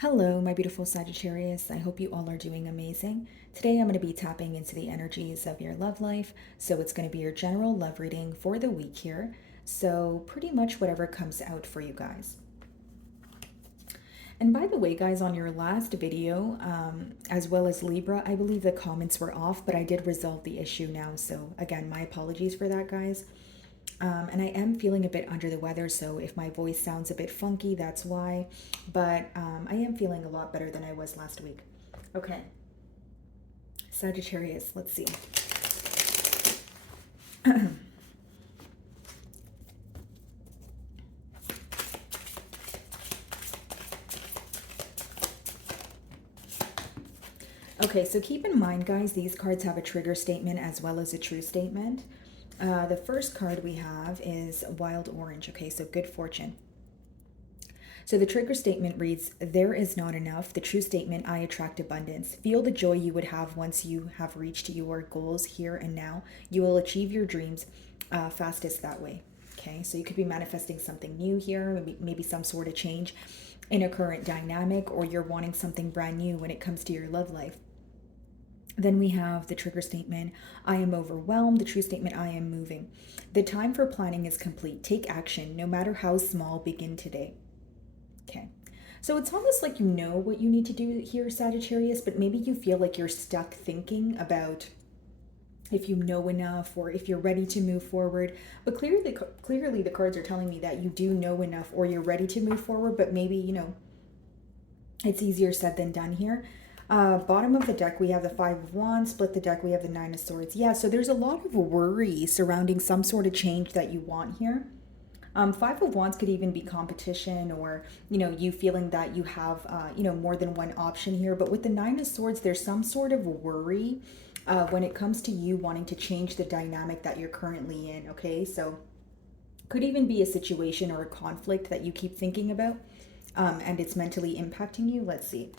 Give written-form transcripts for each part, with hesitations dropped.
Hello, my beautiful Sagittarius. I hope you all are doing amazing. Today I'm going to be tapping into the energies of your love life. So it's going to be your general love reading for the week here. So, pretty much whatever comes out for you guys. And by the way, guys, on your last video, as well as Libra, I believe the comments were off, but I did resolve the issue now. So, again, my apologies for that, guys. And I am feeling a bit under the weather, so if my voice sounds a bit funky, that's why. But I am feeling a lot better than I was last week. Okay. Sagittarius, let's see. Okay, so keep in mind, guys, these cards have a trigger statement as well as a true statement. The first card we have is Wild Orange. Okay, so good fortune. So the trigger statement reads, there is not enough. The true statement, I attract abundance. Feel the joy you would have once you have reached your goals here and now. You will achieve your dreams fastest that way. Okay, so you could be manifesting something new here, maybe some sort of change in a current dynamic, or you're wanting something brand new when it comes to your love life. Then we have the trigger statement, I am overwhelmed. The true statement, I am moving. The time for planning is complete. Take action, no matter how small, begin today. Okay. So it's almost like you know what you need to do here, Sagittarius, but maybe you feel like you're stuck thinking about if you know enough or if you're ready to move forward. But clearly the cards are telling me that you do know enough or you're ready to move forward, but maybe, it's easier said than done here. Bottom of the deck, we have the Five of Wands. Split the deck, we have the Nine of Swords. Yeah, so there's a lot of worry surrounding some sort of change that you want here. Five of Wands could even be competition or, you feeling that you have, more than one option here. But with the Nine of Swords, there's some sort of worry when it comes to you wanting to change the dynamic that you're currently in, okay? So could even be a situation or a conflict that you keep thinking about and it's mentally impacting you. Let's see.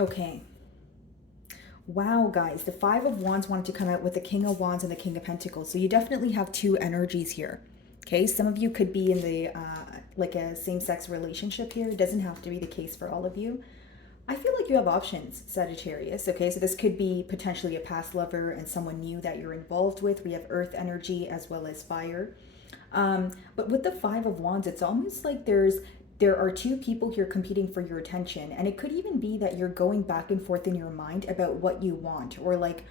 Okay. Wow, guys, the Five of Wands wanted to come out with the King of Wands and the King of Pentacles. So you definitely have two energies here. Okay, some of you could be in the like a same-sex relationship here. It doesn't have to be the case for all of you. I feel like you have options, Sagittarius. Okay, so this could be potentially a past lover and someone new that you're involved with. We have earth energy as well as fire. But with the Five of Wands, it's almost like there are two people here competing for your attention, and it could even be that you're going back and forth in your mind about what you want, or like,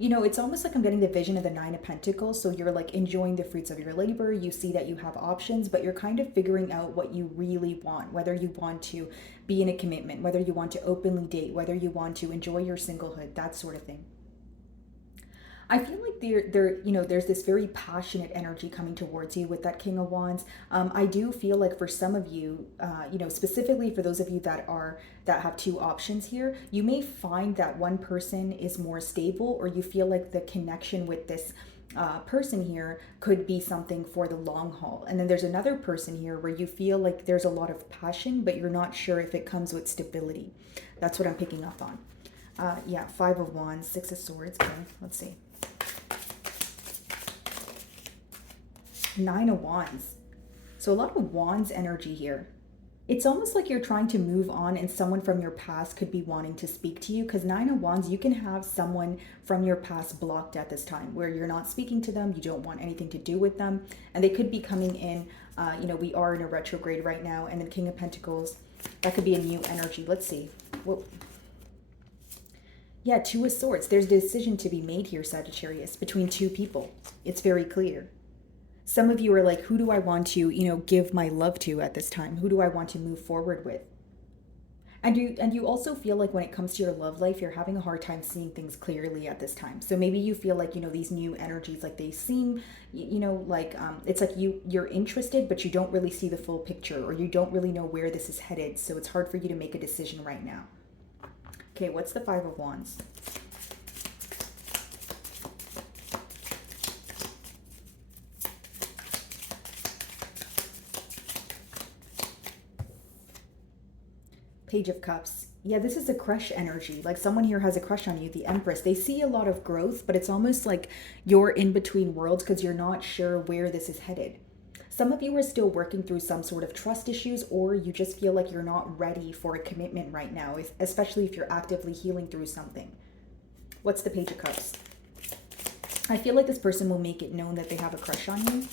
it's almost like I'm getting the vision of the Nine of Pentacles. So you're like enjoying the fruits of your labor. You see that you have options, but you're kind of figuring out what you really want, whether you want to be in a commitment, whether you want to openly date, whether you want to enjoy your singlehood, that sort of thing. I feel like there's this very passionate energy coming towards you with that King of Wands. I do feel like for some of you, specifically for those of you that have two options here, you may find that one person is more stable, or you feel like the connection with this person here could be something for the long haul. And then there's another person here where you feel like there's a lot of passion, but you're not sure if it comes with stability. That's what I'm picking up on. Yeah, Five of Wands, Six of Swords. Okay, let's see. Nine of Wands. So a lot of Wands energy here. It's almost like you're trying to move on and someone from your past could be wanting to speak to you, because Nine of Wands, you can have someone from your past blocked at this time where you're not speaking to them, you don't want anything to do with them, and they could be coming in, we are in a retrograde right now, and the King of Pentacles, that could be a new energy. Let's see. Whoa. Yeah, Two of Swords. There's a decision to be made here, Sagittarius, between two people. It's very clear. Some of you are like, who do I want to, give my love to at this time? Who do I want to move forward with? And you also feel like when it comes to your love life, you're having a hard time seeing things clearly at this time. So maybe you feel like, these new energies, like they seem, it's like you're interested, but you don't really see the full picture, or you don't really know where this is headed. So it's hard for you to make a decision right now. Okay, what's the Five of Wands? Page of Cups. Yeah, this is a crush energy. Like someone here has a crush on you, the Empress. They see a lot of growth, but it's almost like you're in between worlds because you're not sure where this is headed. Some of you are still working through some sort of trust issues, or you just feel like you're not ready for a commitment right now, especially if you're actively healing through something. What's the Page of Cups? I feel like this person will make it known that they have a crush on you.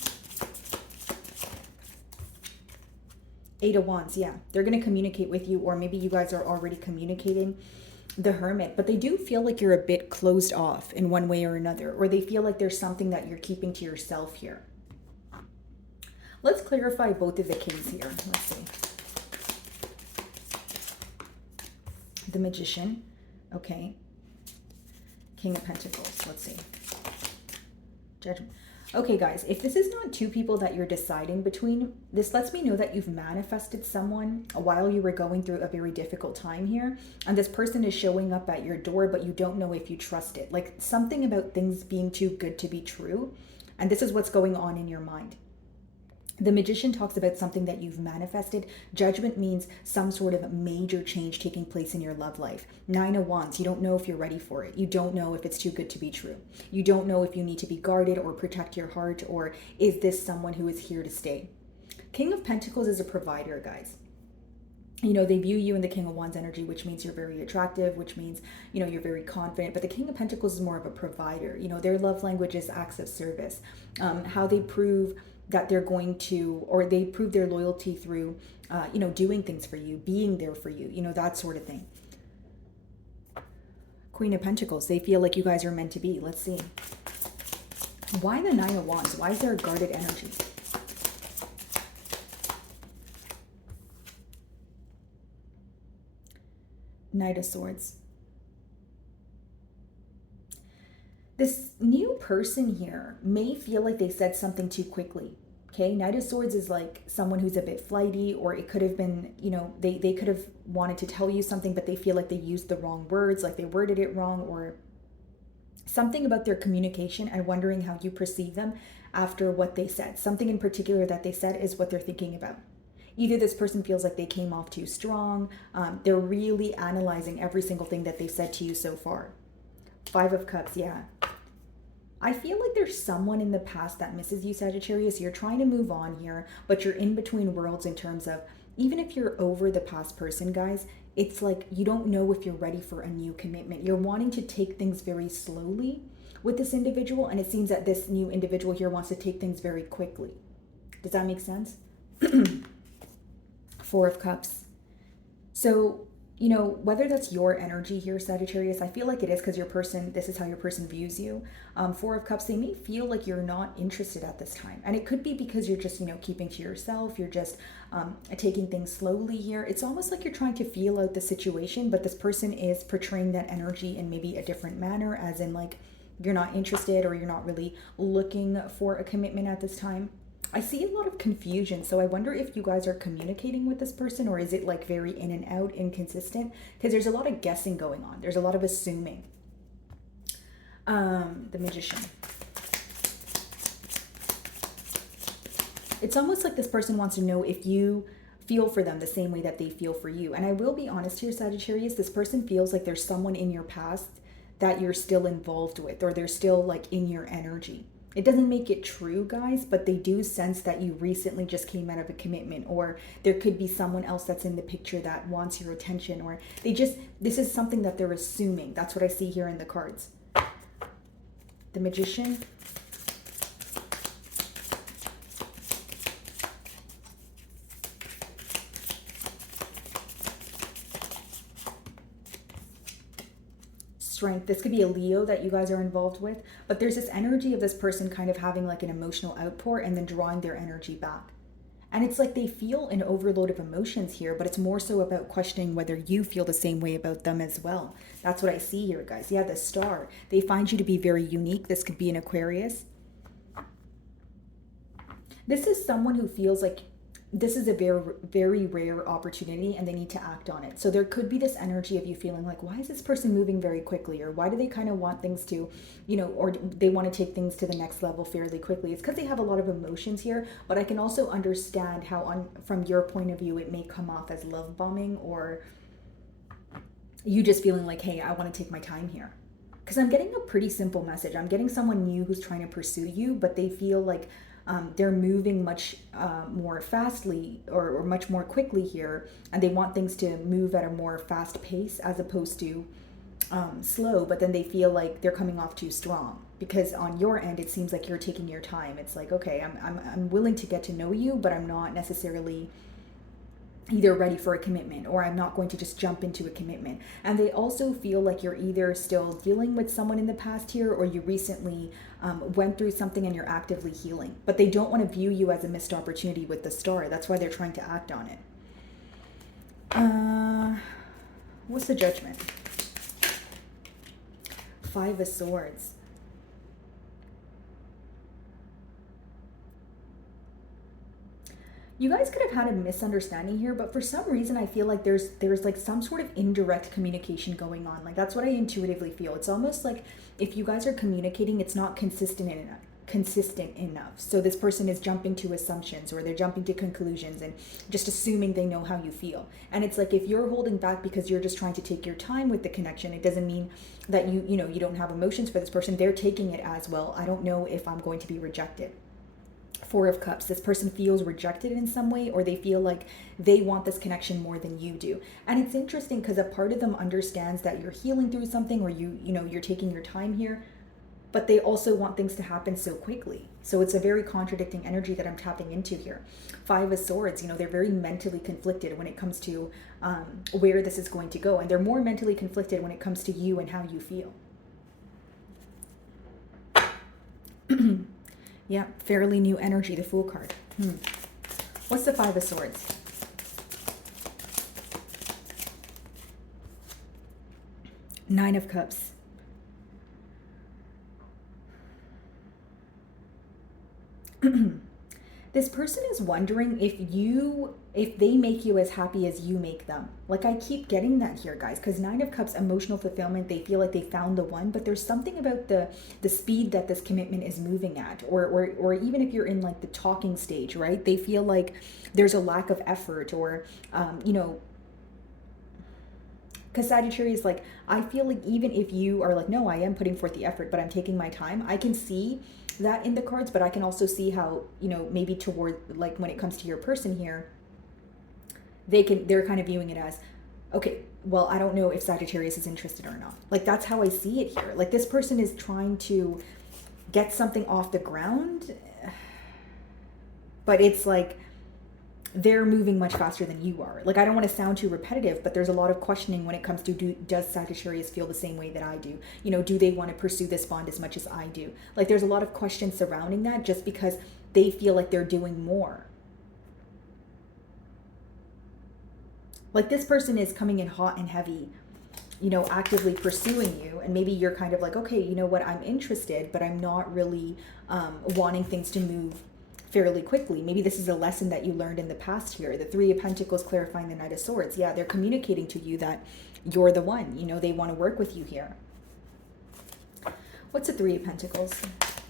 Eight of Wands, yeah. They're going to communicate with you, or maybe you guys are already communicating. The Hermit, but they do feel like you're a bit closed off in one way or another, or they feel like there's something that you're keeping to yourself here. Let's clarify both of the kings here. Let's see. The Magician, okay. King of Pentacles, let's see. Judgment. Okay, guys, if this is not two people that you're deciding between, this lets me know that you've manifested someone while you were going through a very difficult time here. And this person is showing up at your door, but you don't know if you trust it. Like something about things being too good to be true. And this is what's going on in your mind. The Magician talks about something that you've manifested. Judgment means some sort of major change taking place in your love life. Nine of Wands, you don't know if you're ready for it. You don't know if it's too good to be true. You don't know if you need to be guarded or protect your heart, or is this someone who is here to stay? King of Pentacles is a provider, guys. You know, they view you in the King of Wands energy, which means you're very attractive, which means, you know, you're very confident. But the King of Pentacles is more of a provider. You know, their love language is acts of service. How they prove that they're going to, or they prove their loyalty through, you know, doing things for you, being there for you, you know, that sort of thing. Queen of Pentacles, they feel like you guys are meant to be. Let's see. Why the Nine of Wands? Why is there a guarded energy? Knight of Swords. This new person here may feel like they said something too quickly. Okay, Knight of Swords is like someone who's a bit flighty, or it could have been, you know, they could have wanted to tell you something, but they feel like they used the wrong words, like they worded it wrong, or something about their communication and wondering how you perceive them after what they said. Something in particular that they said is what they're thinking about. Either this person feels like they came off too strong. They're really analyzing every single thing that they said to you so far. Five of Cups, yeah. I feel like there's someone in the past that misses you, Sagittarius. You're trying to move on here, but you're in between worlds in terms of, even if you're over the past person, guys, it's like you don't know if you're ready for a new commitment. You're wanting to take things very slowly with this individual, and it seems that this new individual here wants to take things very quickly. Does that make sense? Four of Cups. So, you know, whether that's your energy here, Sagittarius, I feel like it is, because your person, this is how your person views you. Four of Cups, they may feel like you're not interested at this time. And it could be because you're just, you know, keeping to yourself. You're just taking things slowly here. It's almost like you're trying to feel out the situation, but this person is portraying that energy in maybe a different manner, as in like you're not interested, or you're not really looking for a commitment at this time. I see a lot of confusion, so I wonder if you guys are communicating with this person, or is it like very in and out, inconsistent? Because there's a lot of guessing going on. There's a lot of assuming. The Magician. It's almost like this person wants to know if you feel for them the same way that they feel for you. And I will be honest here, Sagittarius, this person feels like there's someone in your past that you're still involved with, or they're still like in your energy. It doesn't make it true, guys, but they do sense that you recently just came out of a commitment, or there could be someone else that's in the picture that wants your attention, or this is something that they're assuming. That's what I see here in the cards. The Magician. Strength. This could be a Leo that you guys are involved with, but there's this energy of this person kind of having like an emotional outpour and then drawing their energy back. And it's like they feel an overload of emotions here, but it's more so about questioning whether you feel the same way about them as well. That's what I see here, guys. Yeah, the Star. They find you to be very unique. This could be an Aquarius. This is someone who feels like this is a very, very rare opportunity and they need to act on it. So there could be this energy of you feeling like, why is this person moving very quickly? Or why do they kind of want things to, you know, or they want to take things to the next level fairly quickly? It's because they have a lot of emotions here, but I can also understand how from your point of view, it may come off as love bombing, or you just feeling like, hey, I want to take my time here. Because I'm getting a pretty simple message. I'm getting someone new who's trying to pursue you, but they feel like they're moving much more fastly, or much more quickly here, and they want things to move at a more fast pace as opposed to slow, but then they feel like they're coming off too strong because on your end it seems like you're taking your time. It's like, okay, I'm willing to get to know you, but I'm not necessarily either ready for a commitment, or I'm not going to just jump into a commitment. And they also feel like you're either still dealing with someone in the past here, or you recently went through something and you're actively healing, but they don't want to view you as a missed opportunity with the star. That's why they're trying to act on it. What's the judgment? Five of Swords. You guys could have had a misunderstanding here, but for some reason I feel like there's like some sort of indirect communication going on. Like that's what I intuitively feel. It's almost like if you guys are communicating, it's not consistent enough. So this person is jumping to assumptions, or they're jumping to conclusions and just assuming they know how you feel. And it's like if you're holding back because you're just trying to take your time with the connection, it doesn't mean that you know you don't have emotions for this person. They're taking it as, well, I don't know if I'm going to be rejected. Four of Cups. This person feels rejected in some way, or they feel like they want this connection more than you do. And it's interesting because a part of them understands that you're healing through something, or you know you're taking your time here, but they also want things to happen so quickly. So it's a very contradicting energy that I'm tapping into here. Five of Swords, you know, they're very mentally conflicted when it comes to where this is going to go. And they're more mentally conflicted when it comes to you and how you feel. Yeah, fairly new energy, the Fool card. What's the Five of Swords? Nine of Cups. This person is wondering if they make you as happy as you make them. Like I keep getting that here, guys, because Nine of Cups, emotional fulfillment, they feel like they found the one, but there's something about the speed that this commitment is moving at, or even if you're in like the talking stage, right? They feel like there's a lack of effort, or you know, because Sagittarius, like, I feel like even if you are like, no, I am putting forth the effort, but I'm taking my time, I can see that in the cards, but I can also see how, you know, maybe toward, like, when it comes to your person here, they're kind of viewing it as, okay, well, I don't know if Sagittarius is interested or not. Like, that's how I see it here. Like, this person is trying to get something off the ground, but it's like, they're moving much faster than you are. Like, I don't want to sound too repetitive, but there's a lot of questioning when it comes to does Sagittarius feel the same way that I do? You know, do they want to pursue this bond as much as I do? Like, there's a lot of questions surrounding that just because they feel like they're doing more. Like, this person is coming in hot and heavy, you know, actively pursuing you, and maybe you're kind of like, okay, you know what, I'm interested, but I'm not really wanting things to move fairly quickly. Maybe this is a lesson that you learned in the past here. The Three of Pentacles clarifying the Knight of Swords. Yeah, they're communicating to you that you're the one. You know, they want to work with you here. What's the Three of Pentacles?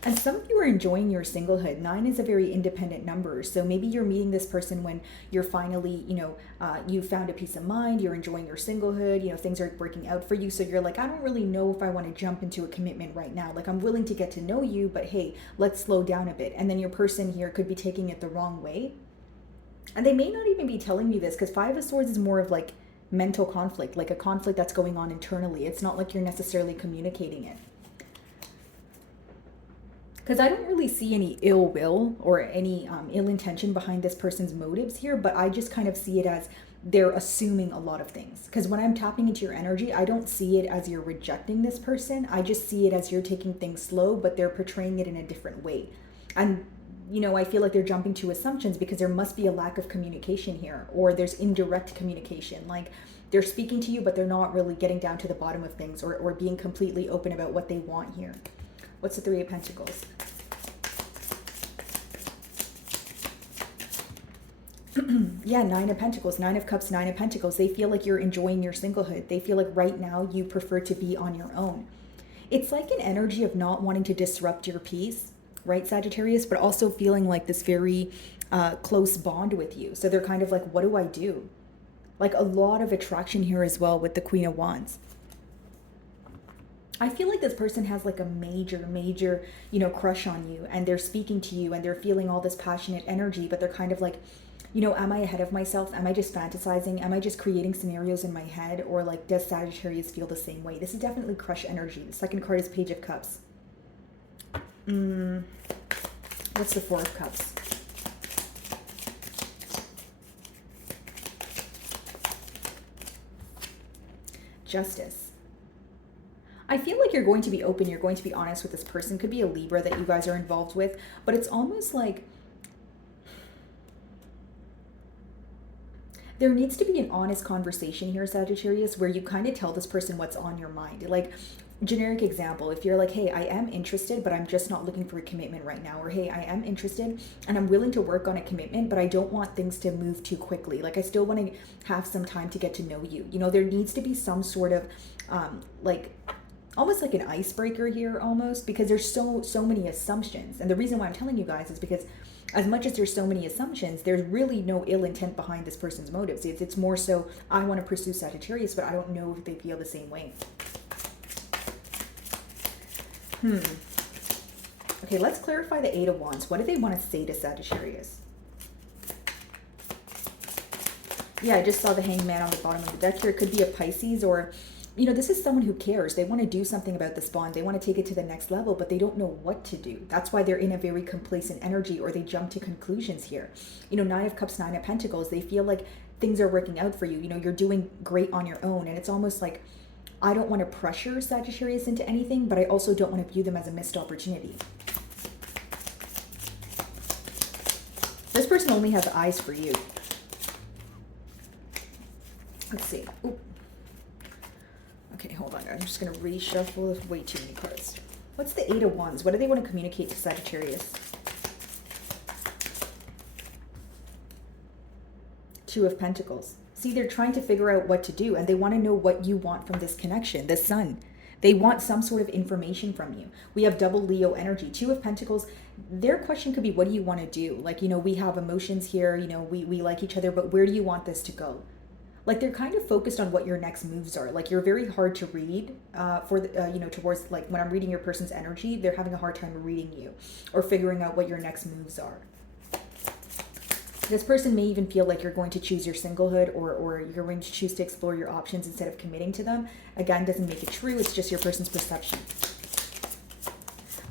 And some of you are enjoying your singlehood. 9 is a very independent number. So maybe you're meeting this person when you're finally, you know, you found a peace of mind, you're enjoying your singlehood, you know, things are working out for you. So you're like, I don't really know if I want to jump into a commitment right now. Like, I'm willing to get to know you, but hey, let's slow down a bit. And then your person here could be taking it the wrong way. And they may not even be telling you this, because Five of Swords is more of like mental conflict, like a conflict that's going on internally. It's not like you're necessarily communicating it. Because I don't really see any ill will or any ill intention behind this person's motives here, but I just kind of see it as they're assuming a lot of things. Because when I'm tapping into your energy, I don't see it as you're rejecting this person. I just see it as you're taking things slow, but they're portraying it in a different way. And, you know, I feel like they're jumping to assumptions because there must be a lack of communication here, or there's indirect communication. Like, they're speaking to you, but they're not really getting down to the bottom of things, or being completely open about what they want here. What's the Three of Pentacles? Yeah, Nine of Pentacles, Nine of Cups, Nine of Pentacles. They feel like you're enjoying your singlehood. They feel like right now you prefer to be on your own. It's like an energy of not wanting to disrupt your peace, right, Sagittarius, but also feeling like this very close bond with you. So they're kind of like, what do I do? Like a lot of attraction here as well with the Queen of Wands. I feel like this person has like a major, crush on you, and they're speaking to you and they're feeling all this passionate energy, but they're kind of like, am I ahead of myself? Am I just fantasizing? Am I just creating scenarios in my head? Or like, does Sagittarius feel the same way? This is definitely crush energy. The second card is Page of Cups. What's the Four of Cups? Justice. I feel like you're going to be open, you're going to be honest with this person. Could be a Libra that you guys are involved with, but it's almost like there needs to be an honest conversation here, Sagittarius, where you kind of tell this person what's on your mind. Like, generic example, if you're like, hey, I am interested, but I'm just not looking for a commitment right now. Or, hey, I am interested and I'm willing to work on a commitment, but I don't want things to move too quickly. Like, I still want to have some time to get to know you. There needs to be some sort of, like, almost like an icebreaker here almost, because there's so many assumptions. And the reason why I'm telling you guys is because as much as there's so many assumptions, there's really no ill intent behind this person's motives. It's more so, I want to pursue Sagittarius, but I don't know if they feel the same way. Okay, let's clarify the Eight of Wands. What do they want to say to Sagittarius? Yeah, I just saw the Hangman on the bottom of the deck here. It could be a Pisces, or this is someone who cares. They want to do something about this bond. They want to take it to the next level, but they don't know what to do. That's why they're in a very complacent energy, or they jump to conclusions here. Nine of Cups, Nine of Pentacles. They feel like things are working out for you. You're doing great on your own. And it's almost like, I don't want to pressure Sagittarius into anything, but I also don't want to view them as a missed opportunity. This person only has eyes for you. Let's see. Ooh. Okay, hold on. I'm just going to reshuffle. There's way too many cards. What's the Eight of Wands? What do they want to communicate to Sagittarius? Two of Pentacles. See, they're trying to figure out what to do, and they want to know what you want from this connection, the Sun. They want some sort of information from you. We have double Leo energy. Two of Pentacles, their question could be, what do you want to do? Like, we have emotions here, we like each other, but where do you want this to go? Like, they're kind of focused on what your next moves are. Like, you're very hard to read towards, like, when I'm reading your person's energy, they're having a hard time reading you or figuring out what your next moves are. This person may even feel like you're going to choose your singlehood, or you're going to choose to explore your options instead of committing to them. Again, doesn't make it true. It's just your person's perception.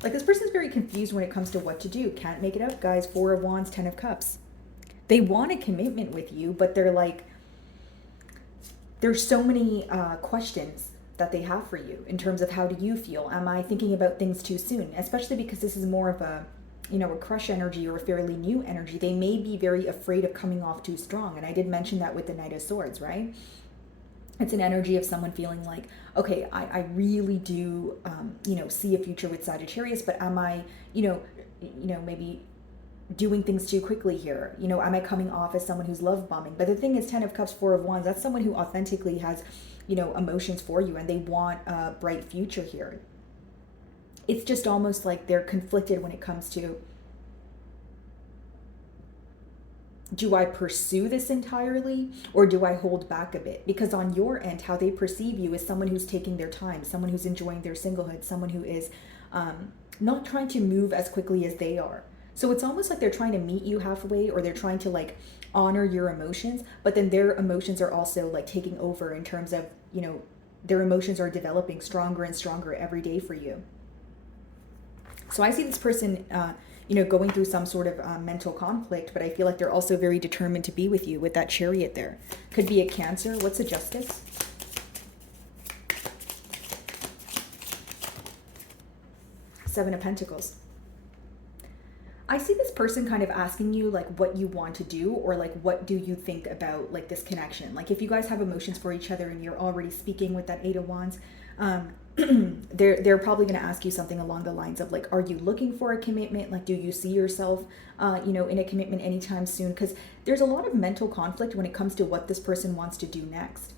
Like, this person's very confused when it comes to what to do. Can't make it up, guys. Four of Wands, Ten of Cups. They want a commitment with you, but they're like, there's so many questions that they have for you in terms of, how do you feel? Am I thinking about things too soon? Especially because this is more of a crush energy, or a fairly new energy. They may be very afraid of coming off too strong. And I did mention that with the Knight of Swords, right? It's an energy of someone feeling like, okay, I really do, see a future with Sagittarius, but am I, maybe doing things too quickly here? Am I coming off as someone who's love bombing? But the thing is, Ten of Cups, Four of Wands, that's someone who authentically has, emotions for you, and they want a bright future here. It's just almost like they're conflicted when it comes to, do I pursue this entirely, or do I hold back a bit? Because on your end, how they perceive you is someone who's taking their time, someone who's enjoying their singlehood, someone who is not trying to move as quickly as they are. So it's almost like they're trying to meet you halfway, or they're trying to like honor your emotions, but then their emotions are also like taking over in terms of, their emotions are developing stronger and stronger every day for you. So I see this person, going through some sort of mental conflict, but I feel like they're also very determined to be with you with that Chariot there. Could be a Cancer. What's the Justice? Seven of Pentacles. I see this person kind of asking you like what you want to do, or like what do you think about like this connection. Like, if you guys have emotions for each other and you're already speaking with that Eight of Wands, they're probably going to ask you something along the lines of like, are you looking for a commitment? Like, do you see yourself, in a commitment anytime soon? Because there's a lot of mental conflict when it comes to what this person wants to do next.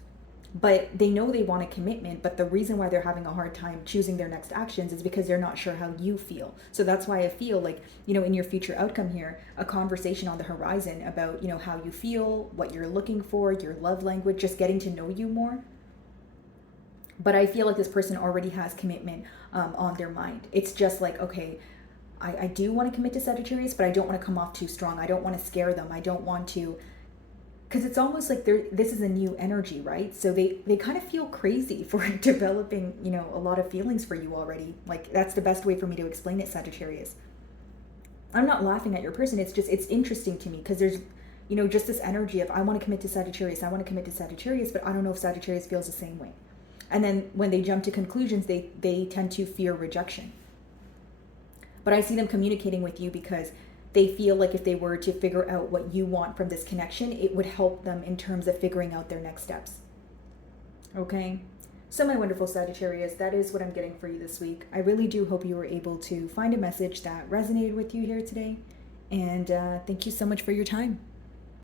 but they know they want a commitment, but the reason why they're having a hard time choosing their next actions is because they're not sure how you feel. So that's why I feel like, in your future outcome here, a conversation on the horizon about, how you feel, what you're looking for, your love language, just getting to know you more. But I feel like this person already has commitment on their mind. It's just like, okay, I do want to commit to Sagittarius, but I don't want to come off too strong. I don't want to scare them. I don't want to, because it's almost like this is a new energy, right? So they kind of feel crazy for developing, a lot of feelings for you already. Like, that's the best way for me to explain it, Sagittarius. I'm not laughing at your person. It's interesting to me because there's, just this energy of, I want to commit to Sagittarius. I want to commit to Sagittarius, but I don't know if Sagittarius feels the same way. And then when they jump to conclusions, they tend to fear rejection. But I see them communicating with you because they feel like if they were to figure out what you want from this connection, it would help them in terms of figuring out their next steps. Okay? So my wonderful Sagittarius, that is what I'm getting for you this week. I really do hope you were able to find a message that resonated with you here today. And thank you so much for your time.